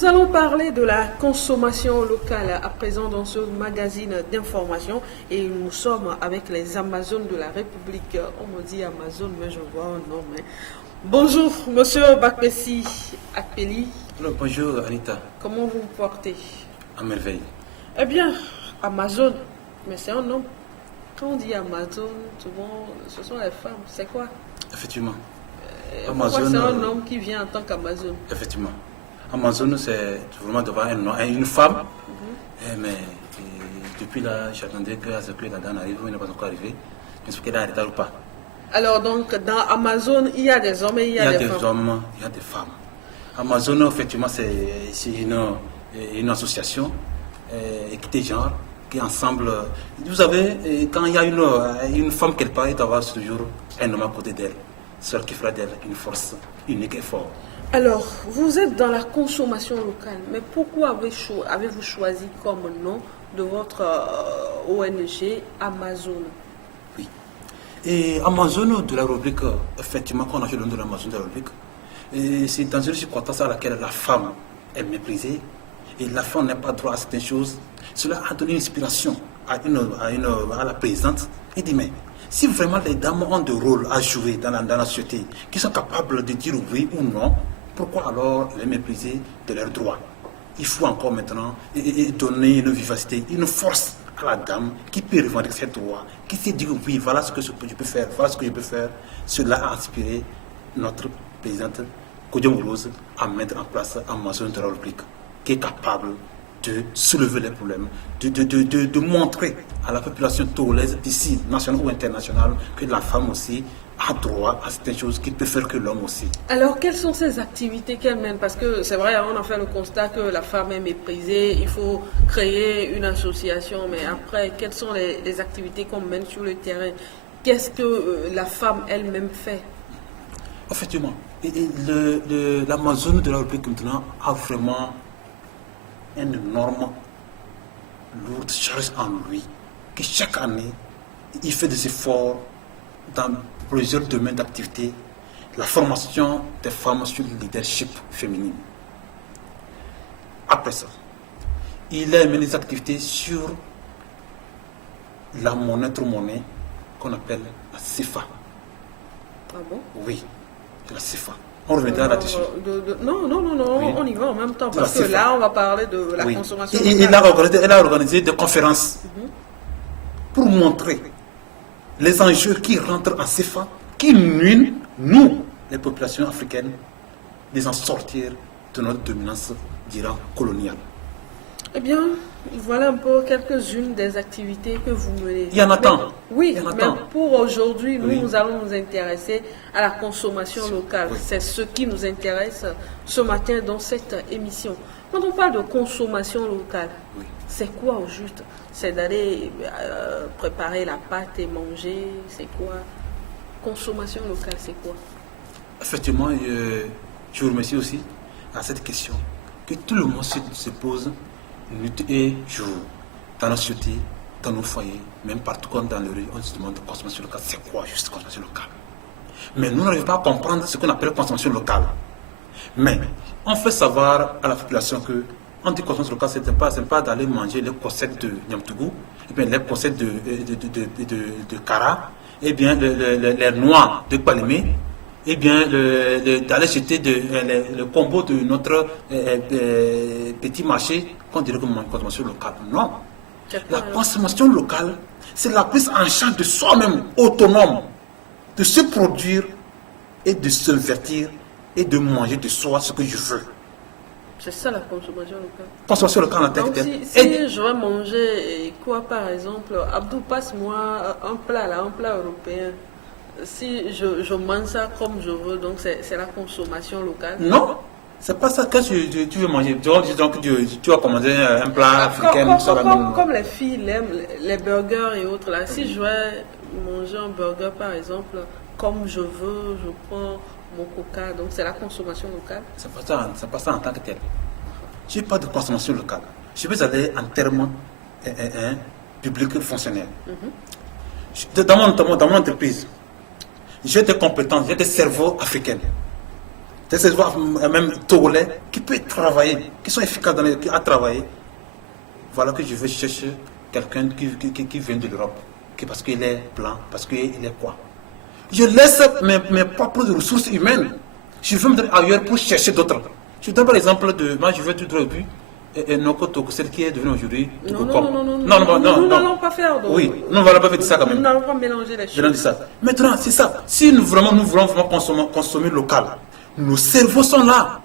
Nous allons parler de la consommation locale à présent dans ce magazine d'information et nous sommes avec les Amazones de la République. On me dit Amazon, mais je vois un nom. Bonjour, monsieur Bakpessi Akpeli. Bonjour Anita. Comment vous vous portez? À merveille. Eh bien, Amazon, mais c'est un nom. Quand on dit Amazon, souvent, ce sont les femmes. C'est quoi? Effectivement. Pourquoi c'est un homme qui vient en tant qu'Amazon? Effectivement. Amazon, c'est vraiment devant une femme. Mais depuis là, j'attendais que ce que la dame arrive, il n'est pas encore arrivé. Je sais qu'elle est en retard ou pas. Alors donc, dans Amazon, il y a des hommes et il y a des femmes. Il y a des hommes, il y a des femmes. Amazon, effectivement, c'est une association équité genre qui ensemble. Vous savez, quand il y a une femme quelque part, il doit avoir toujours un homme à côté d'elle. Celle qui fera d'elle une force unique et forte. Alors, vous êtes dans la consommation locale, mais pourquoi avez-vous choisi comme nom de votre ONG Amazon? Oui. Et Amazon de la rubrique, effectivement, quand on a choisi le nom de l'Amazon de la rubrique, c'est dans une circonstance à laquelle la femme est méprisée et la femme n'a pas droit à certaines choses. Cela a donné une inspiration à la présidente et dit, mais si vraiment les dames ont des rôles à jouer dans la société, qui sont capables de dire oui ou non, pourquoi alors les mépriser de leurs droits? Il faut encore maintenant donner une vivacité, une force à la dame qui peut revendiquer ses droits, qui sait dire oui, voilà ce que je peux faire, voilà ce que je peux faire. Cela a inspiré notre présidente Kodiom Rose à mettre en place Amazon de la République, qui est capable de soulever les problèmes, de montrer à la population togolaise d'ici, nationale ou internationale, que la femme aussi a droit à certaines choses qui peut faire que l'homme aussi. Alors, quelles sont ces activités qu'elle mène? Parce que c'est vrai, on a fait le constat que la femme est méprisée, il faut créer une association, mais après, quelles sont les activités qu'on mène sur le terrain? Qu'est-ce que la femme elle-même fait? Effectivement, l'Amazon de la République maintenant a vraiment une énorme lourde charge en lui, que chaque année, il fait des efforts dans plusieurs domaines d'activité, la formation des femmes sur le leadership féminin. Après ça, il a mené des activités sur notre monnaie qu'on appelle la CFA. Ah bon? Oui, la CFA. On reviendra là-dessus. Non, oui. On y va en même temps, parce que là, on va parler de la consommation. Elle a organisé des conférences pour montrer les enjeux qui rentrent en CFA, qui nuisent, nous, les populations africaines, de en sortir de notre dominance, dira, coloniale. Eh bien, voilà un peu quelques-unes des activités que vous menez. Il y en a tant. Oui, mais pour aujourd'hui, nous allons nous intéresser à la consommation locale. Oui. C'est ce qui nous intéresse ce matin dans cette émission. Quand on parle de consommation locale, c'est quoi au juste? C'est d'aller préparer la pâte et manger? C'est quoi? Consommation locale, c'est quoi? Effectivement, je vous remercie aussi à cette question que tout le monde se pose nuit et jour, dans la société, dans nos foyers, même partout comme dans le rue, on se demande de consommation locale. C'est quoi juste consommation locale? Mais nous n'arrivons pas à comprendre ce qu'on appelle consommation locale. Mais on fait savoir à la population que on dit consommation locale, ce n'est pas d'aller manger les cosettes de Niamtougou, et bien les cosettes de Kara, et bien les noix de Palimé, et bien d'aller jeter le combo de notre petit marché qu'on dirait comme consommation locale. Non. La consommation locale, c'est la prise en charge de soi-même, autonome, de se produire et de se vertir et de manger de soi ce que je veux. C'est ça la consommation locale. Consommation locale en tant que telle. Si je vais manger quoi par exemple, Abdou, passe-moi un plat européen. Si je mange ça comme je veux, donc c'est la consommation locale. Non, c'est pas ça que tu veux manger. Donc tu vas commander un plat africain. Comme les filles l'aiment, les burgers et autres là. Si je vais manger un burger par exemple, comme je veux, je prends mon coca, donc c'est la consommation locale. C'est pas ça en tant que tel. Je n'ai pas de consommation locale. Je vais aller en termes publics fonctionnels. Dans mon entreprise, j'ai des compétences, j'ai des cerveaux africains. des serveurs même togolais qui peuvent travailler, qui sont efficaces à travailler. Voilà que je veux chercher quelqu'un qui vient de l'Europe, parce qu'il est blanc, parce qu'il est quoi. Je laisse mes propres ressources humaines. Je veux me donner ailleurs pour chercher d'autres. Je donne par exemple moi je veux tout droit depuis Noko Toko, celle qui est devenue aujourd'hui Tokocom. Non, nous n'allons pas faire donc. Oui, nous n'allons pas faire ça quand même. Nous n'allons pas mélanger les choses. Ça. Maintenant, c'est ça. Si nous voulons vraiment consommer local, nos cerveaux sont là.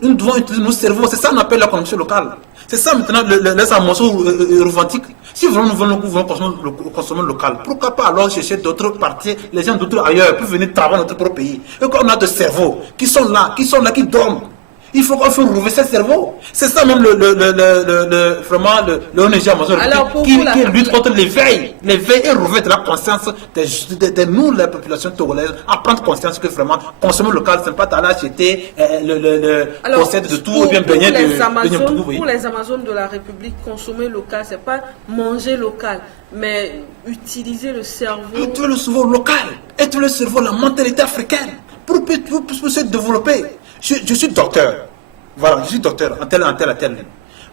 Nous devons utiliser nos cerveaux. C'est ça qu'on appelle la consommation locale. C'est ça maintenant les amorceaux revendiquent. Si vraiment nous voulons consommer local, pourquoi pas alors chercher d'autres parties, les gens d'autres ailleurs, pour venir travailler dans notre propre pays. Et quand on a des cerveaux qui sont là, qui dorment, il faut rouvrir ces cerveaux. C'est ça même vraiment le ONG Amazon qui lutte contre l'éveil. L'éveil et rouvrir de la conscience de nous, la population togolaise, à prendre conscience que vraiment consommer local, ce n'est pas d'aller acheter le concept de tout ou bien baigner de pour les Amazones de la République, consommer local, ce n'est pas manger local, mais utiliser le cerveau. Utiliser le cerveau local, utiliser le cerveau, la mentalité africaine pour se développer. Je suis docteur. Voilà, je suis docteur, en tel.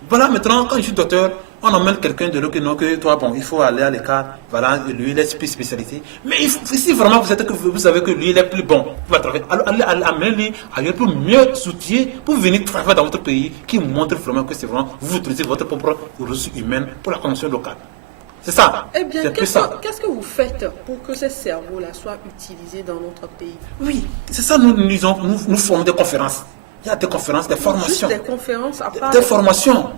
Voilà, maintenant, quand je suis docteur, on emmène quelqu'un de l'autre que toi, bon, il faut aller à l'écart. Voilà, lui, il est plus spécialisé. Mais si vraiment vous savez que lui, il est plus bon, vous travailler. Alors, allez amener-lui ailleurs pour mieux soutenir, pour venir travailler dans votre pays, qui montre vraiment que c'est vraiment, vous utilisez votre propre ressource humaine pour la consommation locale. C'est ça. Eh bien, qu'est-ce que vous faites pour que ces cerveaux-là soient utilisés dans notre pays? Oui, c'est ça, nous formons des conférences. Il y a des conférences, des formations. Juste des conférences à part. Des formations.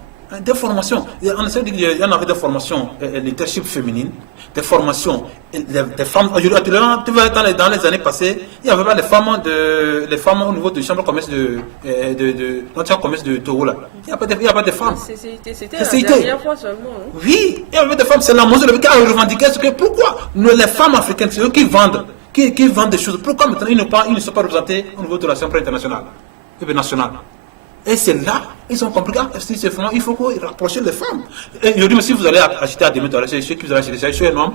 Il y en avait des formations, leadership féminine, des formations, des femmes. Aujourd'hui, dans les années passées, il n'y avait pas les femmes au niveau de chambre de commerce notre commerce de Togo là. Il n'y a pas de femmes. C'était la dernière fois seulement. Hein? Oui, il y avait des femmes. C'est la mesure qui a revendiqué ce que pourquoi les femmes africaines, c'est eux qui vendent, qui vendent des choses. Pourquoi maintenant ils ne sont pas représentés au niveau de la chambre internationale et nationale? Et c'est là, ils ont compris il faut rapprocher les femmes. Et je dis, si vous allez acheter à demain, c'est chez qui vous allez acheter, c'est chez un homme.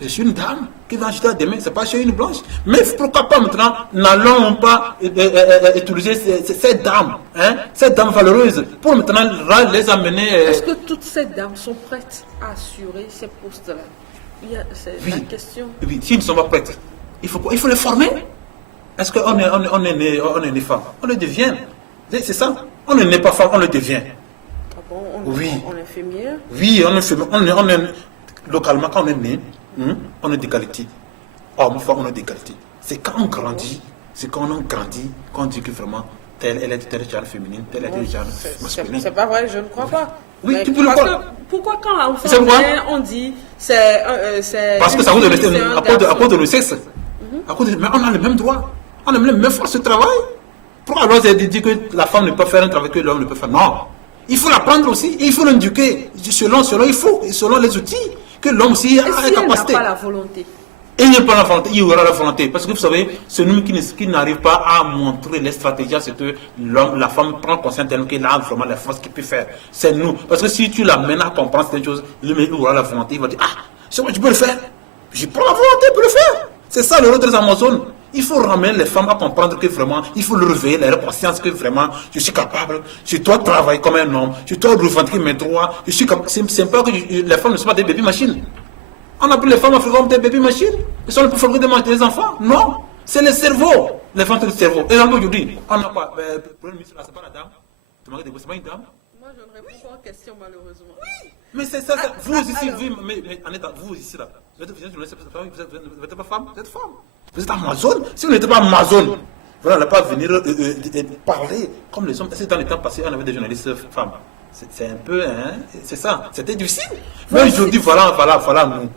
Je suis une dame qui va acheter à demain, ce n'est pas chez une blanche. Mais pourquoi pas maintenant, n'allons pas utiliser ces dames, ces dames valeureuses, pour maintenant les amener. Est-ce que toutes ces dames sont prêtes à assurer ces postes-là? C'est la question. Oui, s'ils ne sont pas prêtes, il faut les former. Est-ce qu'on est né femme? On le devient. C'est ça. On ne naît pas femme, on le devient. Ah bon, on est infirmière? Oui, on est infirmière. Localement, quand on est né, on est d'égalité. Homme, femme, on est d'égalité. C'est quand on grandit, qu'on dit que vraiment, elle est de genre féminine, telle est de genre masculine. C'est pas vrai, je ne crois pas. Oui, tu peux le croire. Pourquoi quand l'enfant naît, on dit c'est. Parce que ça cause à cause de le sexe. Mais on a le même droit. On a le même force de travail. Pourquoi alors c'est de dire que la femme ne peut faire un travail que l'homme ne peut faire? Non. Il faut l'apprendre aussi. Et il faut l'éduquer. Selon les outils que l'homme aussi a la capacité. Il n'y a pas la volonté. Et il n'y a pas la volonté, il y aura la volonté. Parce que vous savez, c'est nous qui n'arrive pas à montrer les stratégies, c'est que la femme prend conscience d'elle qu'elle a vraiment la force qu'il peut faire. C'est nous. Parce que si tu l'amènes à comprendre cette chose, il aura la volonté, il va dire, c'est moi, tu peux le faire. J'ai pas la volonté pour le faire. C'est ça le rôle des Amazones. Il faut ramener les femmes à comprendre que vraiment, il faut le réveiller, leur conscience que vraiment, je suis capable, je dois travailler comme un homme, je dois revendiquer mes droits, je suis capable. C'est pas que les femmes ne sont pas des bébés machines. On appelle les femmes africaines des bébés machines. Elles sont pour fabriquer des enfants. Non, c'est le cerveau, les femmes du cerveau. Et aujourd'hui, on n'a pas, le premier ministre là, c'est pas la dame. C'est pas une dame. Moi, je ne réponds pas aux questions malheureusement. Oui, mais c'est ça, vous ici, mais Aneta, vous ici là, vous n'êtes pas femme, vous êtes femme. Vous êtes Amazone. Si vous n'êtes pas Amazone, voilà, on n'a pas venir parler comme les hommes. C'est dans les temps passés, on avait des journalistes femmes. C'est un peu, c'est ça, c'était difficile. Mais aujourd'hui, voilà, nous,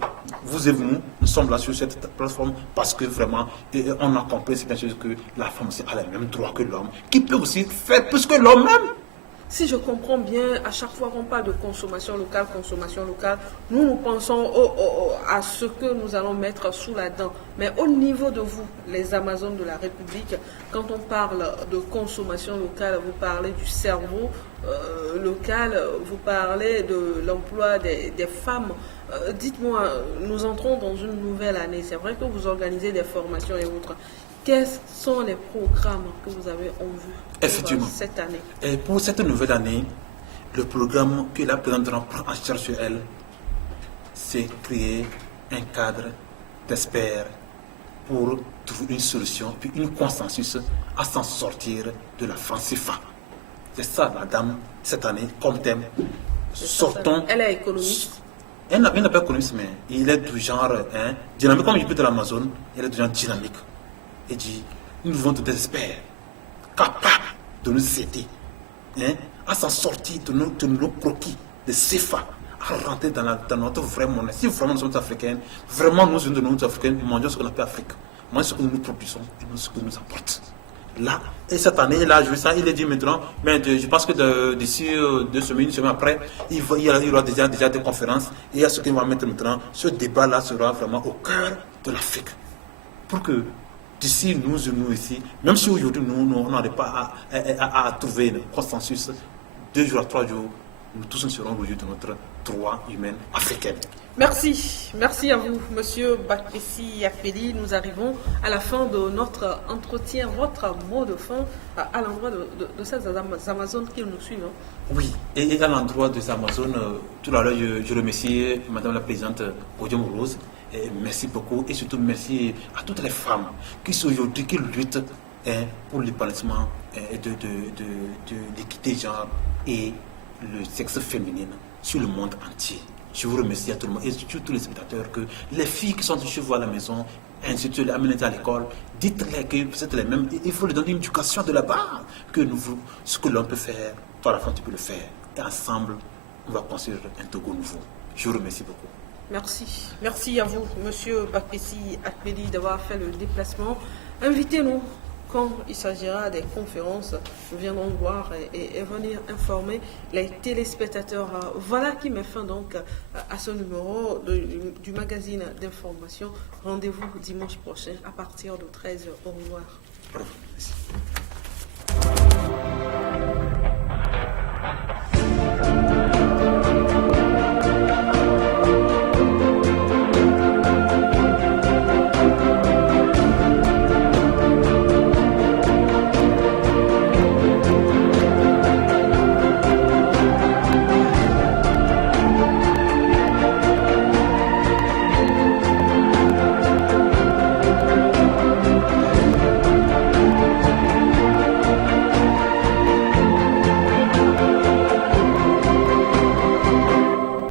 vous et nous sommes là sur cette plateforme parce que vraiment, on a compris cette chose que la femme a les mêmes droits que l'homme, qui peut aussi faire plus que l'homme même. Si je comprends bien, à chaque fois qu'on parle de consommation locale, nous pensons à ce que nous allons mettre sous la dent. Mais au niveau de vous, les Amazones de la République, quand on parle de consommation locale, vous parlez du cerveau local, vous parlez de l'emploi des femmes. Dites-moi, nous entrons dans une nouvelle année. C'est vrai que vous organisez des formations et autres. quels sont les programmes que vous avez en vue Effectivement. pour cette année? Et pour cette nouvelle année, le programme que la présidente prend en charge sur elle, c'est créer un cadre d'experts pour trouver une solution, puis une consensus à s'en sortir de la France CFA. C'est ça, madame, cette année, comme thème. Sortons. Elle est économiste. Elle n'a pas économiste, mais il est du genre dynamique, comme il peut de l'Amazon, il est du genre dynamique. Il dit, nous devons des experts capables de nous aider à s'en sortir de nos croquis, de CFA, à rentrer dans notre vraie monnaie. Si vraiment nous sommes africains, vraiment nous sommes de nous africains, mangeons ce qu'on appelle Afrique. Mangeons ce que nous produisons et ce que nous apporte. Là, et cette année, il a joué ça, il a dit maintenant, mais je pense que d'ici 2 semaines, une semaine après, il y aura déjà des conférences, et il y a ce qu'il va mettre maintenant. Ce débat-là sera vraiment au cœur de l'Afrique. Pour que d'ici nous ici, même si aujourd'hui nous n'arrivons pas à trouver un consensus, 2 jours à 3 jours, nous tous serons au lieu de notre droit humain africain. Merci. Merci à vous, Monsieur Bakpessi Akpeli. Nous arrivons à la fin de notre entretien. Votre mot de fin à l'endroit de ces Amazones qui nous suivent. Oui, et à l'endroit des Amazones, tout à l'heure, je remercie Madame la Présidente Odium Rose. Et merci beaucoup et surtout merci à toutes les femmes qui sont aujourd'hui, qui luttent pour l'épanouissement de l'équité genre et le sexe féminin sur le monde entier. Je vous remercie à tout le monde et surtout tous les spectateurs que les filles qui sont chez vous à la maison, ainsi que les amenées à l'école, dites-les que vous êtes les mêmes. Il faut leur donner une éducation de la base, que ce que l'on peut faire, toi la femme tu peux le faire. Et ensemble, on va construire un Togo nouveau. Je vous remercie beaucoup. Merci. Merci à vous, Monsieur Bakpessi Akpeli, d'avoir fait le déplacement. Invitez-nous quand il s'agira des conférences. Nous viendrons voir et venir informer les téléspectateurs. Voilà qui met fin donc à ce numéro du magazine d'information. Rendez-vous dimanche prochain à partir de 13h. Au revoir. Merci.